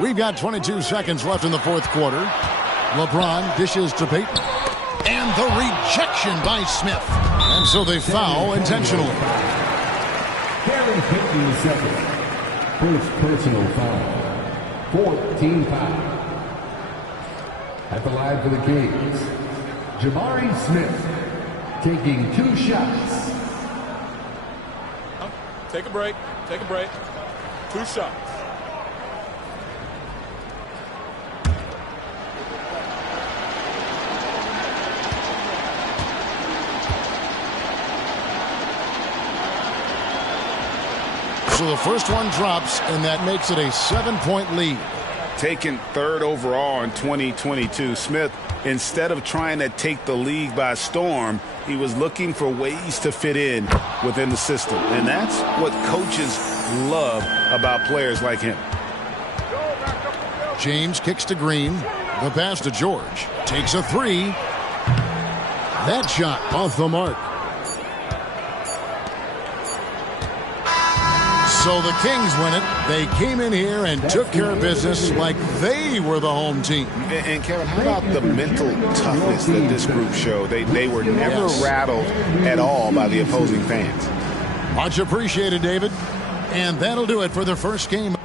We've got 22 seconds left in the fourth quarter. LeBron dishes to Peyton. And the rejection by Smith. And so they foul intentionally. Carry 15 seconds. First personal foul. 14 foul. At the line for the Kings, Jabari Smith taking 2 shots. Take a break. Take a break. 2 shots. So the first one drops, and that makes it a 7-point lead. Taken 3rd overall in 2022, Smith, instead of trying to take the league by storm, he was looking for ways to fit in within the system. And that's what coaches love about players like him. James kicks to Green. The pass to George. Takes a 3. That shot off the mark. So the Kings win it. They came in here and took care of business like they were the home team. And Kevin, how about the mental toughness that this group showed? They were never rattled at all by the opposing fans. Much appreciated, David. And that'll do it for the first game.